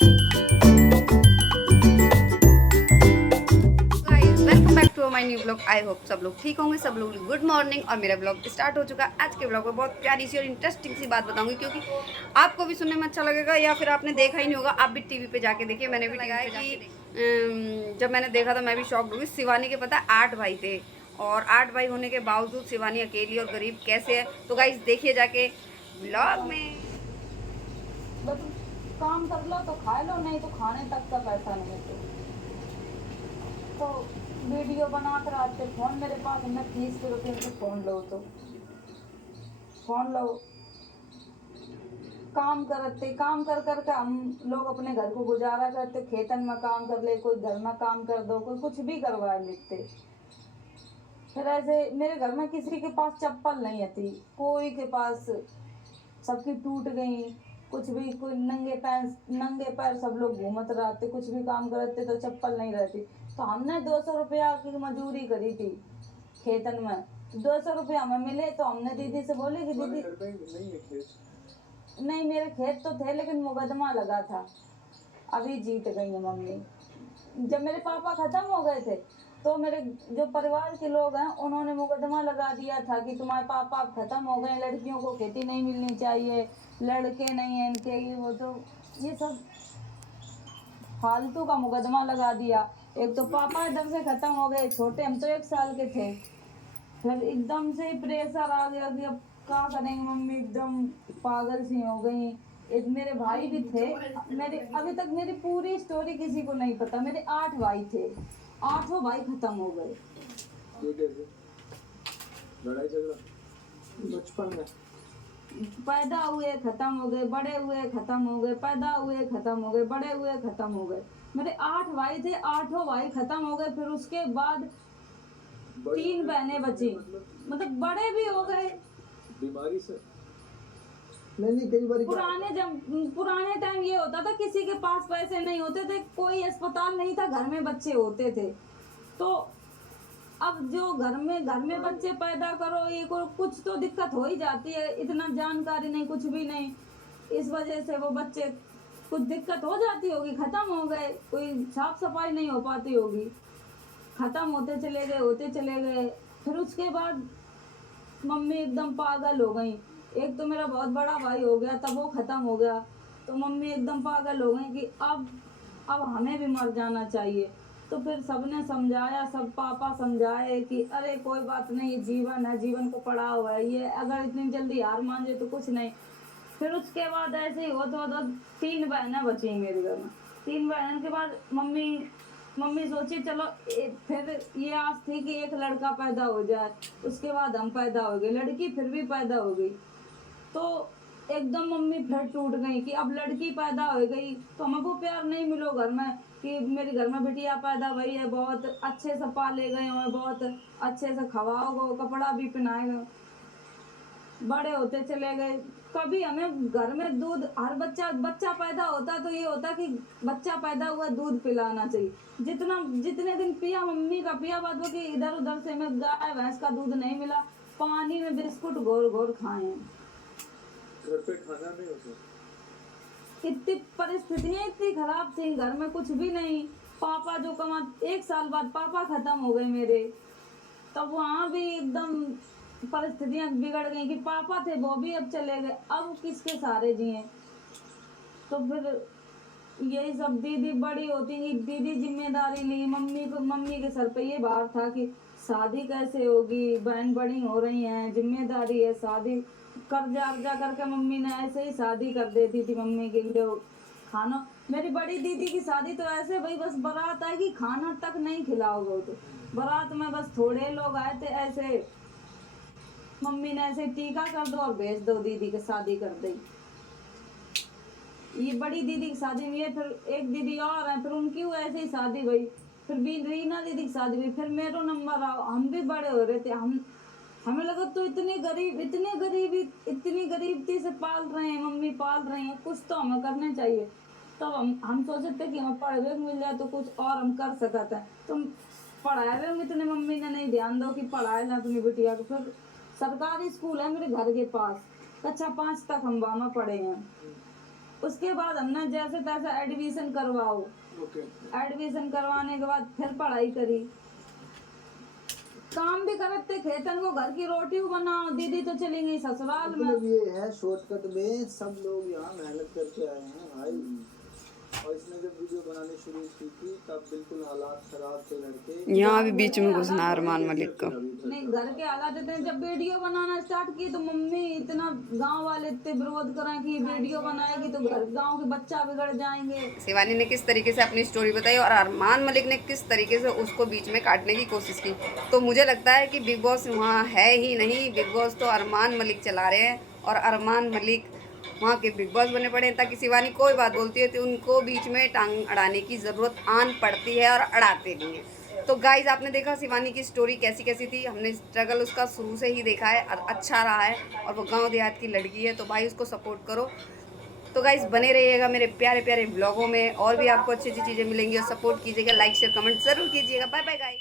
Guys welcome back to my new blog. I hope सब लोग ठीक होंगे, सब लोग गुड मॉर्निंग। और मेरा ब्लॉग स्टार्ट हो चुका है। आज के ब्लॉग में बहुत प्यारी सी और इंटरेस्टिंग सी बात बताऊंगी, क्योंकि आपको भी सुनने में अच्छा लगेगा, या फिर आपने देखा ही नहीं होगा, आप भी टीवी पे जाके देखिए। मैंने भी लगाया कि जब मैंने देखा था मैं भी शॉक्ड हुई। शिवानी के पता 8 भाई थे, और 8 भाई होने के बावजूद शिवानी अकेली और गरीब कैसे है। तो गाइस देखिए जाके ब्लॉग में। बस काम कर लो तो खा लो, नहीं तो खाने तक का पैसा नहीं। तो वीडियो बना कर आते फोन मेरे पास, मैं 30 रुपये से फोन लो तो फोन लो। काम करते काम कर करके हम लोग अपने घर को गुजारा करते। खेतन में काम कर ले, कोई घर में काम कर दो, कोई कुछ भी करवा लेते। फिर ऐसे मेरे घर में किसी के पास चप्पल नहीं थी, कोई के पास, सबकी टूट गई। कुछ भी, कोई नंगे पैर सब लोग घूमत रहते, कुछ भी काम करते तो चप्पल नहीं रहती। तो हमने 200 रुपया की मजदूरी करी थी खेतन में। 200 रुपया हमें मिले तो हमने दीदी से बोले कि दीदी, नहीं है खेत। नहीं, मेरे खेत तो थे लेकिन मुकदमा लगा था। अभी जीत गई है मम्मी। जब मेरे पापा खत्म हो गए थे तो मेरे जो परिवार के लोग हैं उन्होंने मुकदमा लगा दिया था कि तुम्हारे पापा अब खत्म हो गए, लड़कियों को खेती नहीं मिलनी चाहिए, लड़के नहीं हैं इनके, ये वो। तो ये सब फालतू का मुकदमा लगा दिया। एक तो पापा एकदम से खत्म हो गए, छोटे हम तो 1 साल के थे। फिर एकदम से प्रेशर आ गया कि अब क्या करेंगे मम्मी, एकदम पागल सी हो गई। एक मेरे भाई भी थे। मेरे अभी तक मेरी पूरी स्टोरी किसी को नहीं पता। मेरे 8 भाई थे, 8 भाई खत्म हो गए। ये कैसे? लड़ाई झगड़ा बचपन में। पैदा हुए खत्म हो गए, बड़े हुए खत्म हो गए, पैदा हुए खत्म हो गए, बड़े हुए खत्म हो गए। मेरे 8 भाई थे, 8 भाई खत्म हो गए। फिर उसके बाद 3 बहनें बची, मतलब बड़े भी हो गए बीमारी से। नहीं, कई बार पुराने टाइम ये होता था, किसी के पास पैसे नहीं होते थे, कोई अस्पताल नहीं था, घर में बच्चे होते थे। तो अब जो घर में बच्चे पैदा करो, ये करो, कुछ तो दिक्कत हो ही जाती है। इतना जानकारी नहीं, कुछ भी नहीं, इस वजह से वो बच्चे कुछ दिक्कत हो जाती होगी, खत्म हो गए। कोई साफ सफाई नहीं हो पाती होगी, खत्म होते चले गए। फिर उसके बाद मम्मी एकदम पागल हो गई। एक तो मेरा बहुत बड़ा भाई हो गया, तब वो खत्म हो गया। तो मम्मी एकदम पागल हो गई कि अब हमें भी मर जाना चाहिए। तो फिर सबने समझाया, सब पापा समझाए कि अरे कोई बात नहीं, जीवन है, जीवन को पड़ा हुआ है, ये अगर इतनी जल्दी हार मान जाए तो कुछ नहीं। फिर उसके बाद ऐसे ही होता 3 बहनें बची मेरे घर में। 3 बहनों के बाद मम्मी मम्मी सोची चलो फिर ये आस थी कि एक लड़का पैदा हो जाए। उसके बाद हम पैदा हो गए, लड़की फिर भी पैदा हो गई। तो एकदम मम्मी फिर टूट गई कि अब लड़की पैदा हो गई तो हमको प्यार नहीं मिलो घर में, कि मेरे घर में बिटिया पैदा हुई है, बहुत अच्छे से पाले गए हैं, बहुत अच्छे से खवाओ, कपड़ा भी पहनाए, बड़े होते चले गए। कभी हमें घर में दूध, हर बच्चा बच्चा पैदा होता तो ये होता कि बच्चा पैदा हुआ दूध पिलाना चाहिए। जितने दिन पिया मम्मी का पिया, बाद वो कि इधर उधर से हमें गाय भैंस का दूध नहीं मिला, पानी में बिस्कुट घोर घोर खाए हैं। घर पे खाना नहीं होता। इतनी परिस्थितियां इतनी खराब थी, घर में कुछ भी नहीं। पापा जो कमा, 1 साल बाद पापा खत्म हो गए मेरे। तब वहाँ भी एकदम परिस्थितियां बिगड़ गई कि पापा थे वो भी अब चले गए, अब किसके सहारे जिए। तो फिर यही सब, दीदी बड़ी होती गई, दीदी जिम्मेदारी ली। मम्मी के सर पे ये भार था कि शादी कैसे होगी, बहन बड़ी हो रही हैं, जिम्मेदारी है, शादी कर्जा अर्जा करके मम्मी ने ऐसे ही शादी कर देती थी मम्मी के लिए। खाना, मेरी बड़ी दीदी की शादी तो ऐसे भाई, बस बारात आएगी, खाना तक नहीं खिलाओगे। तो बारात में बस थोड़े लोग आए थे, ऐसे मम्मी ने ऐसे टीका कर दो और भेज दो, दीदी की शादी कर दी। ये बड़ी दीदी की शादी हुई है, फिर एक दीदी और है, फिर उनकी हुई ऐसे ही शादी हुई। फिर भी रीना दीदी की शादी हुई, फिर मेरो नंबर आओ, हम भी बड़े हो रहे थे। हमें लगा तो इतनी गरीबी से पाल रहे हैं, मम्मी पाल रही हैं, कुछ तो हमें करने चाहिए। तब हम सोचे थे कि हमें पढ़ लिख मिल जाए तो कुछ और हम कर सकते हैं। तुम पढ़ाए रहे इतने, मम्मी ने नहीं ध्यान दो कि पढ़ाए ना अपनी बिटिया को। फिर सरकारी स्कूल है मेरे घर के पास, कक्षा 5 तक हम वहाँ पढ़े हैं। उसके बाद हमने जैसे तैसे एडमिशन करवाओ, ओके। एडमिशन करवाने के बाद फिर पढ़ाई करी, काम भी करते खेतन को, घर की रोटी बनाओ, दीदी तो चली गई ससुराल में। मतलब ये है शॉर्टकट में सब लोग यहाँ मेहनत करके आए हैं भाई। और इसने जब वीडियो बनानी शुरू की थी तब बिल्कुल हालात खराब थे घर के। यहाँ भी बीच में घुसना अरमान मलिक को। नहीं, घर के हालात इतने, जब वीडियो बनाना स्टार्ट की तो मम्मी इतना, गांव वाले इतने विरोध करें कि वीडियो बनाएगी तो घर गांव के बच्चा बिगड़ जाएंगे। शिवानी ने किस तरीके से अपनी स्टोरी बताई और अरमान मलिक ने किस तरीके से उसको बीच में काटने की कोशिश की। तो मुझे लगता है कि बिग बॉस वहाँ है ही नहीं, बिग बॉस तो अरमान मलिक चला रहे हैं और अरमान मलिक वहाँ के बिग बॉस बने पड़े हैं, ताकि शिवानी कोई बात बोलती है तो उनको बीच में टांग अड़ाने की ज़रूरत आन पड़ती है और अड़ाते भी हैं। तो गाइज आपने देखा शिवानी की स्टोरी कैसी कैसी थी, हमने स्ट्रगल उसका शुरू से ही देखा है और अच्छा रहा है, और वो गांव देहात की लड़की है, तो भाई उसको सपोर्ट करो। तो गाइज बने रहिएगा मेरे प्यारे प्यारे ब्लॉगों में, और भी आपको अच्छी अच्छी चीज़ें मिलेंगी, और सपोर्ट कीजिएगा, लाइक शेयर कमेंट ज़रूर कीजिएगा। Bye bye guys.